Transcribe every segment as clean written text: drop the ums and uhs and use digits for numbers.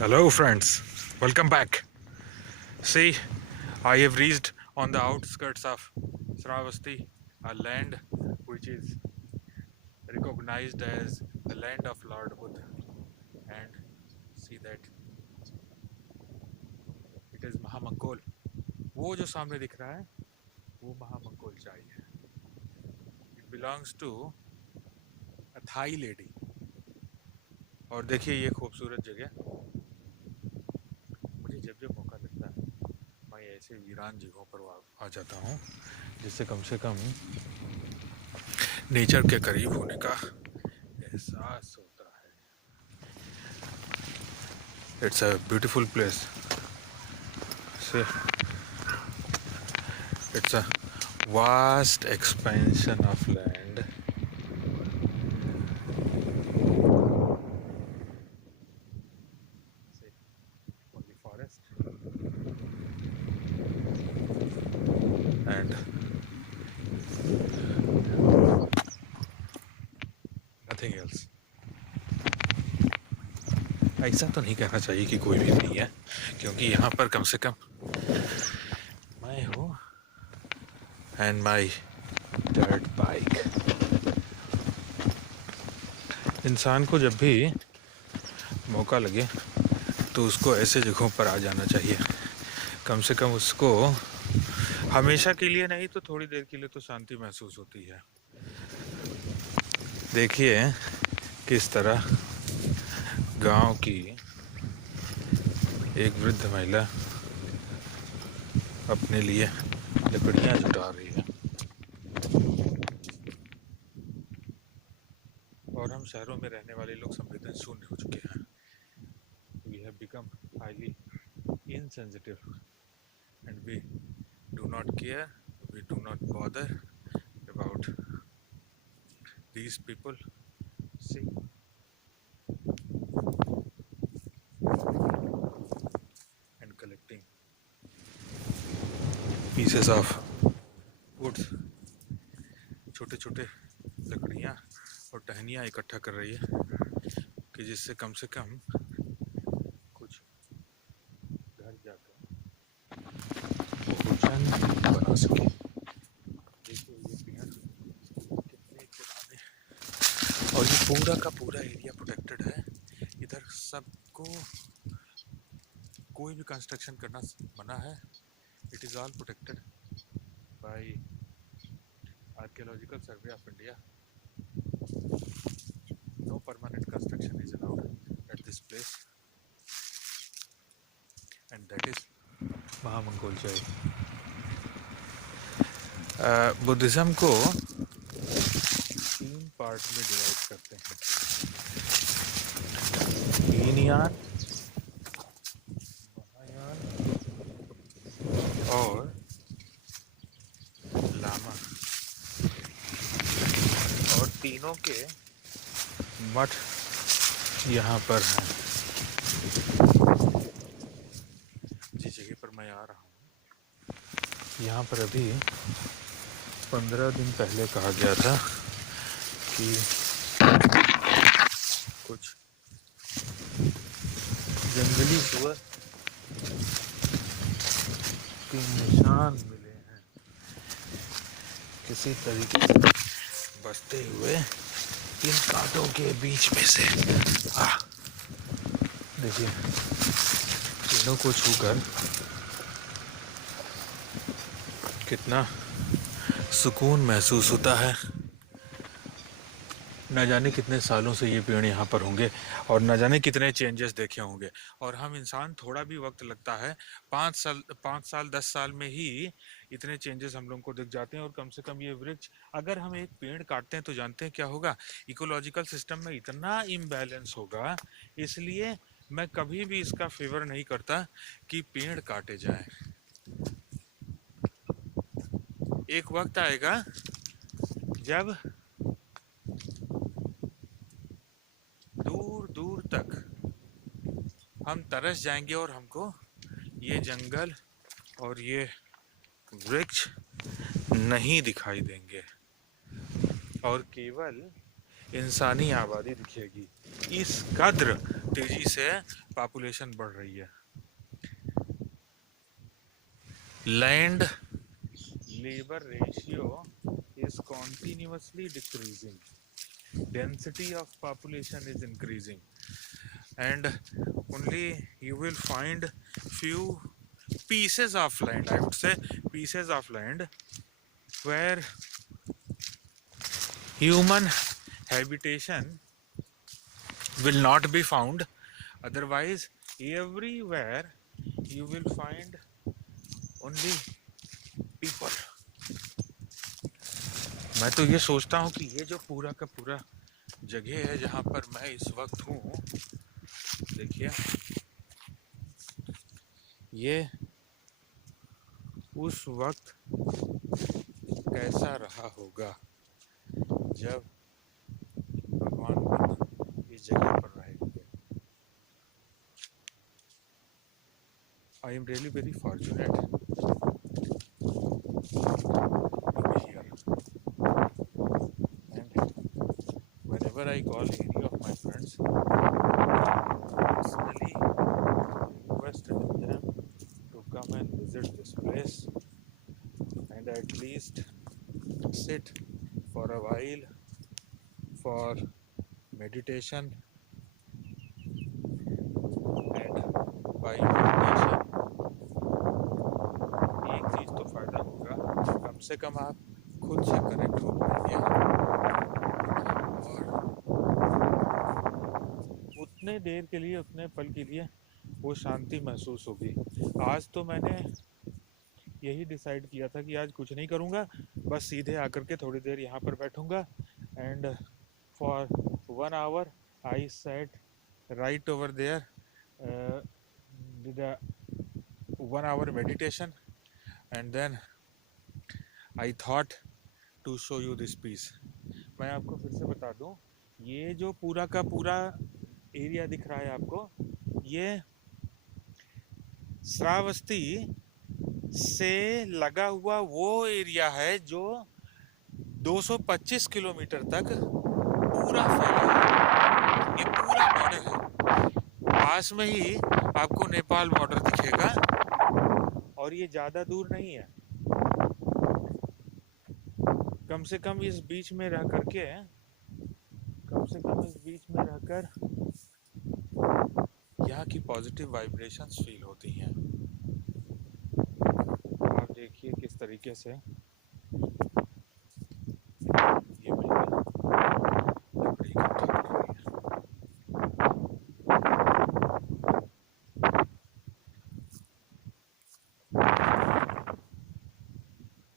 Hello, friends. Welcome back. See, I have reached on the outskirts of Sravasti, a land which is recognized as the land of Lord Buddha. And see that it is Mahamangkol. वो जो सामने दिख रहा है वो महामंगोल चाय है. It belongs to a Thai lady. और देखिए ये खूबसूरत जगह. मुझे जब जब मौका लगता है मैं ऐसे वीरान जगहों पर आ जाता हूँ जिससे कम से कम नेचर के करीब होने का एहसास होता है. It's a beautiful place. See, it's a vast expansion of land. See, only forest and nothing else. ऐसा तो नहीं कहना चाहिए कि कोई भी नहीं है, क्योंकि यहाँ पर कम से कम मैं हूँ and my dirt bike. इंसान को जब भी मौका लगे तो उसको ऐसे जगहों पर आ जाना चाहिए. कम से कम उसको हमेशा के लिए नहीं तो थोड़ी देर के लिए तो शांति महसूस होती है. देखिए किस तरह गांव की एक वृद्ध महिला अपने लिए लकड़ियां जुटा रही है. और हम शहरों में रहने वाले लोग संवेदनशून्य हो चुके हैं. We have become highly insensitive and we do not care, we do not bother about these people. See, and collecting pieces of woods. छोटे छोटे लकड़ियाँ और टहनियाँ इकट्ठा कर रही है कि जिससे कम से कम कुछ घर जाकर भोजन बना सके. देखिए ये पेड़ कितने पुराने और ये पूरा का पूरा एरिया प्रोटेक्टेड है. इधर सबको कोई भी कंस्ट्रक्शन करना मना है. It is all protected by archaeological survey of India. No permanent construction is allowed at this place, and that is महामंगोल चाय. बुद्धिज्म को 3 पार्ट में डिवाइड करते हैं. हीनयान, महायान और लामा. और तीनों के मठ यहाँ पर हैं. जिस जगह पर मैं आ रहा हूँ यहाँ पर अभी 15 दिन पहले कहा गया था कि कुछ जंगली सुअर के निशान मिले हैं किसी तरीके से बसते हुए इन कांटों के बीच में से. देखिए तीनों को छूकर कितना सुकून महसूस होता है. न जाने कितने सालों से ये पेड़ यहाँ पर होंगे और न जाने कितने चेंजेस देखे होंगे. और हम इंसान थोड़ा भी वक्त लगता है 5 साल 10 साल में ही इतने चेंजेस हम लोगों को दिख जाते हैं. और कम से कम ये वृक्ष अगर हम एक पेड़ काटते हैं तो जानते हैं क्या होगा. इकोलॉजिकल सिस्टम में इतना इम्बैलेंस होगा. इसलिए मैं कभी भी इसका फेवर नहीं करता कि पेड़ काटे जाएं. एक वक्त आएगा जब दूर दूर तक हम तरस जाएंगे और हमको ये जंगल और ये वृक्ष नहीं दिखाई देंगे और केवल इंसानी आबादी दिखेगी. इस कद्र तेजी से पॉपुलेशन बढ़ रही है। Land labour ratio is continuously decreasing, density of population is increasing, and only you will find few pieces of land, I would say pieces of land, where human habitation will not be found. Otherwise everywhere you will find only people. मैं तो ये सोचता हूँ कि ये जो पूरा का पूरा जगह है जहाँ पर मैं इस वक्त हूँ, देखिए ये उस वक्त कैसा रहा होगा जब भगवान बुद्ध इस जगह पर रहे होंगे। I am really very fortunate to be here, and whenever I call any of my friends, personally requested them to come and visit this place and at least sit for a while for meditation, and by meditation एक चीज़ तो फ़ायदा होगा, कम से कम आप खुद से connect हो पाएंगे और उतने देर के लिए, उतने पल के लिए वो शांति महसूस होगी। आज तो मैंने यही डिसाइड किया था कि आज कुछ नहीं करूँगा, बस सीधे आकर के थोड़ी देर यहाँ पर बैठूँगा, and for 1 hour I sat right over there, did a 1 hour meditation, and then I thought to show you this piece. मैं आपको फिर से बता दूं, ये जो पूरा का पूरा एरिया दिख रहा है आपको, ये श्रावस्ती से लगा हुआ वो एरिया है जो 225 किलोमीटर तक पूरा फैला है। ये पूरा बॉर्डर है, पास में ही आपको नेपाल बॉर्डर दिखेगा और ये ज़्यादा दूर नहीं है। कम से कम इस बीच में रह करके, कम से कम इस बीच में रहकर यहाँ की पॉजिटिव वाइब्रेशंस फील होती हैं। आप देखिए किस तरीके से ये महिला लकड़ी इकट्ठा कर रही है।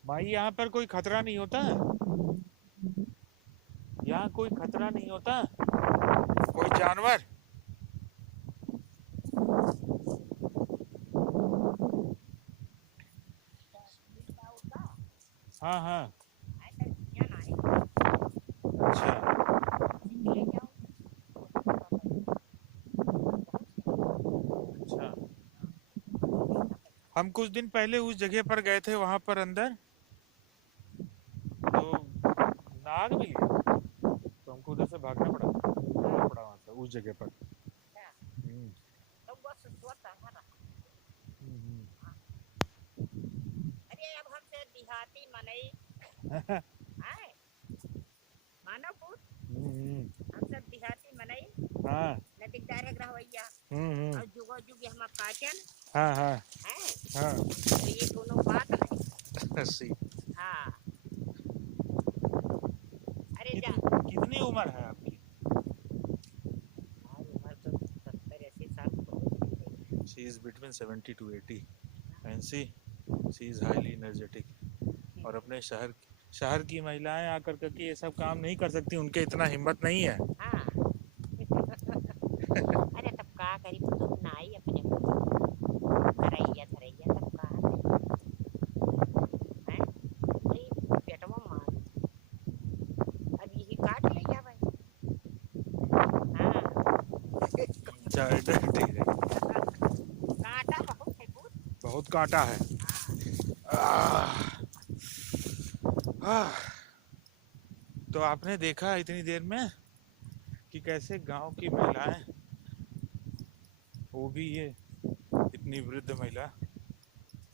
भाई यहाँ पर कोई खतरा नहीं होता, यहाँ कोई खतरा नहीं होता, कोई जानवर? हाँ हाँ, अच्छा अच्छा। हम कुछ दिन पहले उस जगह पर गए थे, वहां पर अंदर तो नाग मिल गया, तो हमको उधर से भागना पड़ा वहां से, उस जगह पर। हम्म, हम्म, अरे अब हमसे देहाती मनई आए मानवपुर, हम सब देहाती मनई हाँ नदीकदार है ग्रहवैया हम्म, और जुगो जुग हम काचन हाँ हाँ हैं, हाँ तो ये दोनों बात नहीं। सी हाँ अरे जा, कितनी उम्र है आपकी? हमारी उम्र तो 70-80 साल तो हो गई। She is between 70 to 80 and she is highly energetic. और अपने शहर की महिलाएं आकर करके ये सब काम नहीं कर सकती, उनके इतना हिम्मत नहीं है। हाँ अरे तब का करी तो ना आई अपने करैया धरैया तब का हैं, अरे पेटवा मार अब यही काट लिया भाई। हाँ कांटा बहुत है, बहुत कांटा है। हाँ आह, आह। तो आपने देखा इतनी देर में कि कैसे गांव की महिलाएं वो भी ये इतनी वृद्ध महिला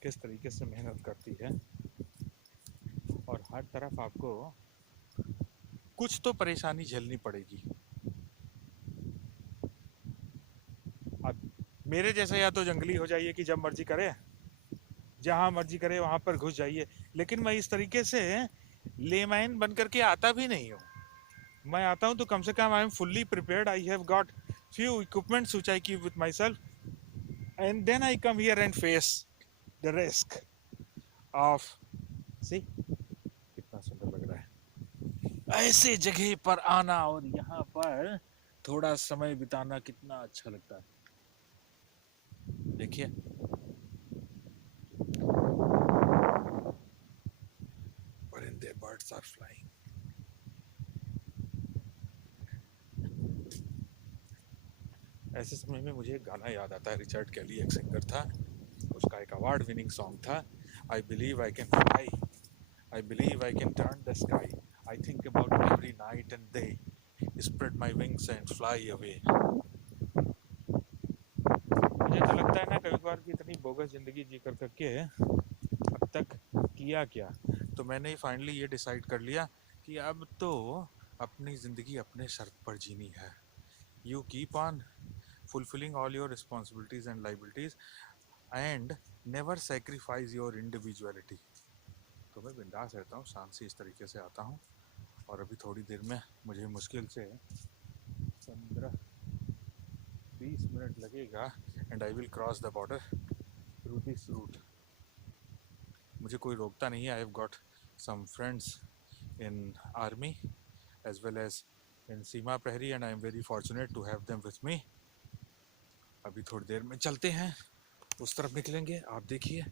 किस तरीके से मेहनत करती है, और हर तरफ आपको कुछ तो परेशानी झेलनी पड़ेगी। अब मेरे जैसा या तो जंगली हो जाइए कि जब मर्जी करे, जहां मर्जी करे वहां पर घुस जाइए, लेकिन मैं इस तरीके से लेमैन बन करके आता भी नहीं हूँ। मैं आता हूँ तो कम से कम I am fully prepared, I have got few equipments which I keep with myself, and then I come here and face the risk of, see, कितना सुंदर लग रहा है ऐसे जगह पर आना और यहाँ पर थोड़ा समय बिताना, कितना अच्छा लगता है। देखिए परिंदे, birds are flying। ऐसे समय में मुझे एक गाना याद आता है, रिचर्ड कैली एक सिंगर था, उसका एक अवार्ड विनिंग सॉन्ग था, I believe I can fly, I believe I can turn the sky, I think about every night and day, spread my wings and fly away. मुझे तो लगता है ना कभी कभार की इतनी बोगस जिंदगी जी कर करके अब तक किया क्या। तो मैंने फाइनली ये डिसाइड कर लिया कि अब तो अपनी ज़िंदगी अपने शर्त पर जीनी है। You keep on fulfilling all your responsibilities and liabilities and never sacrifice your individuality। तो मैं बिंदास रहता हूँ, शांत से इस तरीके से आता हूँ, और अभी थोड़ी देर में मुझे मुश्किल से 15-20 मिनट लगेगा and I will cross the border through this route. मुझे कोई रोकता नहीं है, I have got some friends in army as well as in Seema Prahari, and I am very fortunate to have them with me. अभी थोड़ी देर में चलते हैं, उस तरफ निकलेंगे। आप देखिए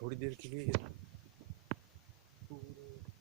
थोड़ी देर के लिए